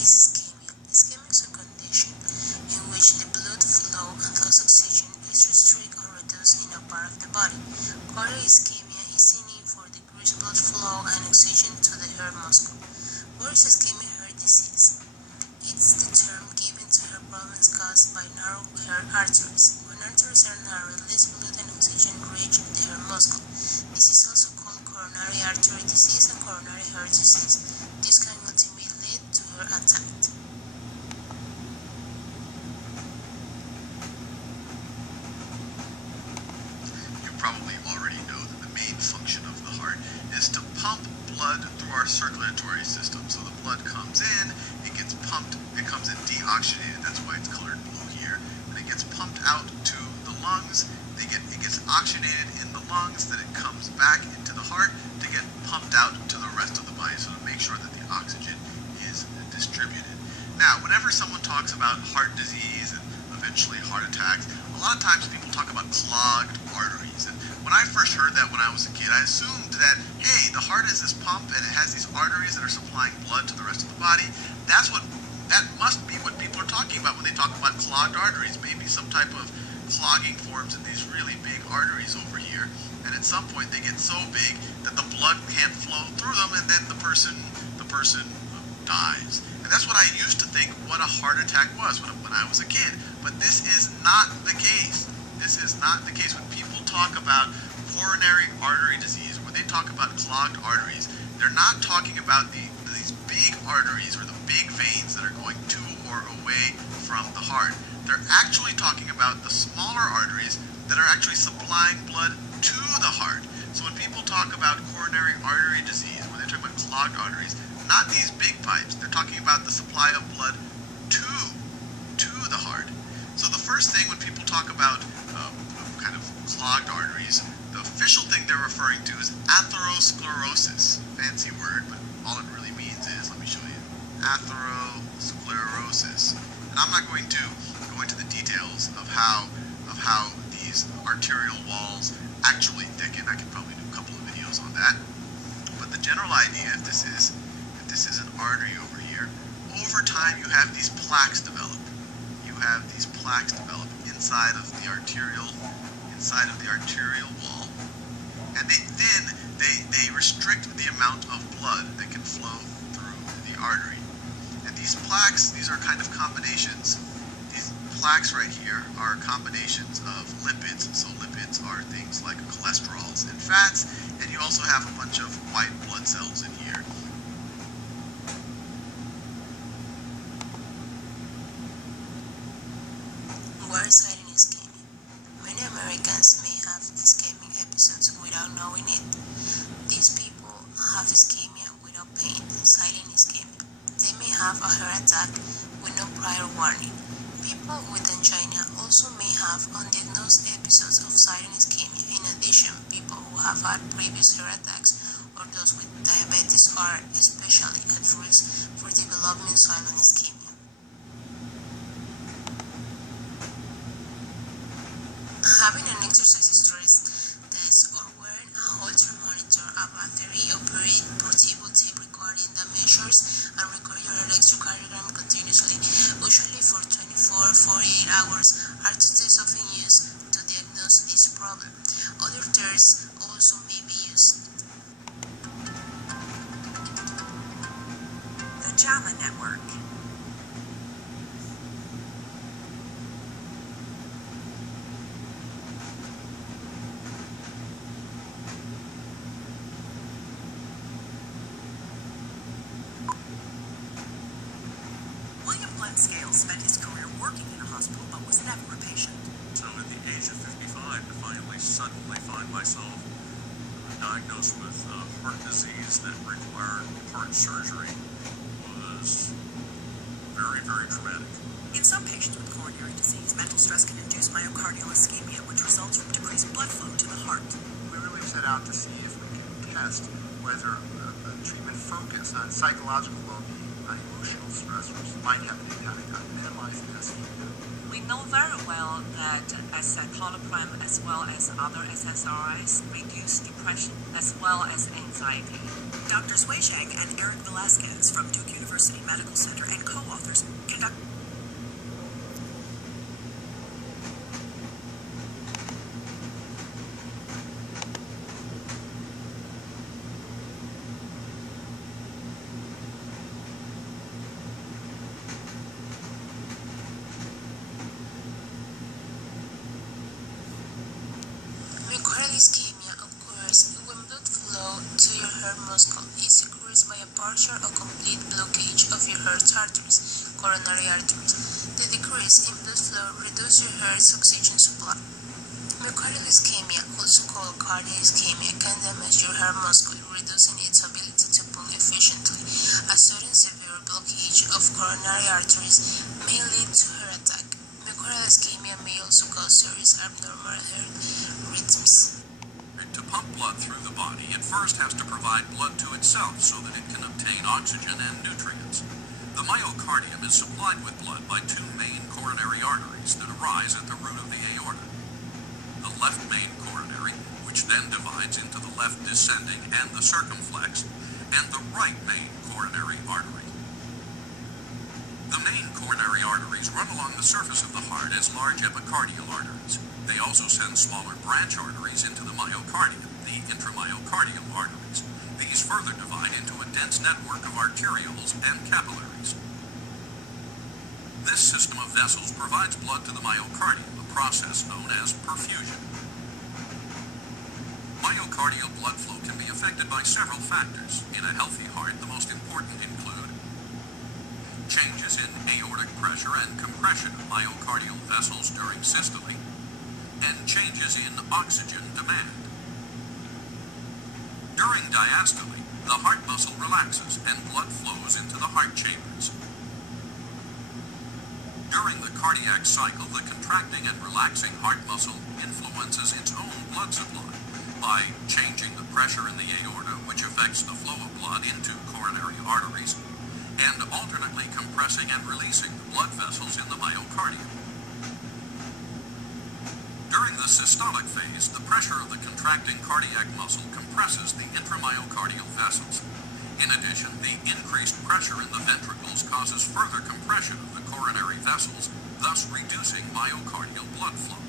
is ischemia? Ischemia is a condition in which the blood flow and thus oxygen is restricted or reduced in a part of the body. Coronary ischemia is the need for decreased blood flow and oxygen to the heart muscle. What is ischemic heart disease? It's the term given to heart problems caused by narrow heart arteries. When arteries are narrow, less blood and oxygen reach the heart muscle. This is also called coronary artery disease and coronary heart disease. This can ultimately lead to heart attack. You probably already know that the main function of the heart is to pump blood through our circulatory system. So the blood comes in, it gets pumped, it comes in deoxygenated, that's why it's colored blue here, and it gets pumped out to the lungs. It gets oxygenated in the lungs, then it comes back into the heart to get pumped out to the rest of the body, so to make sure that the oxygen is distributed. Now, whenever someone talks about heart disease and eventually heart attacks, a lot of times people talk about clogged arteries. And when I first heard that when I was a kid, I assumed that, hey, the heart is this pump and it has these arteries that are supplying blood to the rest of the body. That must be what people are talking about when they talk about clogged arteries. Maybe some type of clogging forms in these really big arteries over here, and at some point they get so big that the blood can't flow through them, and then the person dies. And that's what I used to think what a heart attack was when I was a kid. But this is not the case. This is not the case. When people talk about coronary artery disease, when they talk about clogged arteries, they're not talking about these big arteries or the big veins that are going to or away from the heart. They're actually talking about the smaller arteries that are actually supplying blood to the heart. So when people talk about coronary artery disease, when they're talking about clogged arteries, not these big pipes, they're talking about the supply of blood to the heart. So the first thing when people talk about kind of clogged arteries, the official thing they're referring to is atherosclerosis. Fancy word, but all it really means is, let me show you, atherosclerosis. And I'm not going to go into the details of how these arterial walls actually thicken. I could probably do a couple of videos on that. But the general idea, if this is an artery over here, over time you have these plaques develop. You have these plaques develop inside of the arterial wall, and they restrict the amount of blood that can flow through the artery. And these plaques, these are kind of combinations. These plaques right here are combinations of lipids. So lipids are things like cholesterols and fats, and you also have a bunch of white blood cells in here. What is hiding ischemia? Many Americans may have ischemic episodes without knowing it. These people have ischemia without pain, silent ischemia. They may have a heart attack with no prior warning. People with angina also may have undiagnosed episodes of silent ischemia. In addition, people who have had previous heart attacks or those with diabetes are especially at risk for developing silent ischemia. Having an exercise stress test or wearing a Holter monitor, a battery-operated portable tape recording that measures and records your electrocardiogram continuously, usually for 24-48 hours, are two tests often used to diagnose this problem. Other tests also may be used. The JAMA Network. Scale spent his career working in a hospital but was never a patient. So at the age of 55, to finally suddenly find myself diagnosed with heart disease that required heart surgery was very, very traumatic. In some patients with coronary disease, mental stress can induce myocardial ischemia, which results from decreased blood flow to the heart. We really set out to see if we can test whether a treatment focus on psychological well-being, on emotional stressors, might have an impact on minimizing ischemia. We know very well that escitalopram as well as other SSRIs reduce depression as well as anxiety. Drs. Wei Zhang and Eric Velasquez from Duke University Medical Center and co-authors conduct Myocardial ischemia occurs when blood flow to your heart muscle is decreased by a partial or complete blockage of your heart arteries, coronary arteries. The decrease in blood flow reduces your heart's oxygen supply. Myocardial ischemia, also called cardiac ischemia, can damage your heart muscle, reducing its ability to pump efficiently. A sudden severe blockage of coronary arteries may lead to heart attack. Myocardial ischemia may also cause serious abnormal heart rhythms. To pump blood through the body, it first has to provide blood to itself so that it can obtain oxygen and nutrients. The myocardium is supplied with blood by two main coronary arteries that arise at the root of the aorta. The left main coronary, which then divides into the left descending and the circumflex, and the right main coronary artery. The main coronary arteries run along the surface of the heart as large epicardial arteries. They also send smaller branch arteries into the myocardium, the intramyocardial arteries. These further divide into a dense network of arterioles and capillaries. This system of vessels provides blood to the myocardium, a process known as perfusion. Myocardial blood flow can be affected by several factors. In a healthy heart, the most important include changes in aortic pressure and compression of myocardial vessels during systole, and changes in oxygen demand. During diastole, the heart muscle relaxes and blood flows into the heart chambers. During the cardiac cycle, the contracting and relaxing heart muscle influences its own blood supply by changing the pressure in the aorta, which affects the flow of blood into coronary arteries, and alternately compressing and releasing the blood vessels in the myocardium. During the systolic phase, the pressure of the contracting cardiac muscle compresses the intramyocardial vessels. In addition, the increased pressure in the ventricles causes further compression of the coronary vessels, thus reducing myocardial blood flow.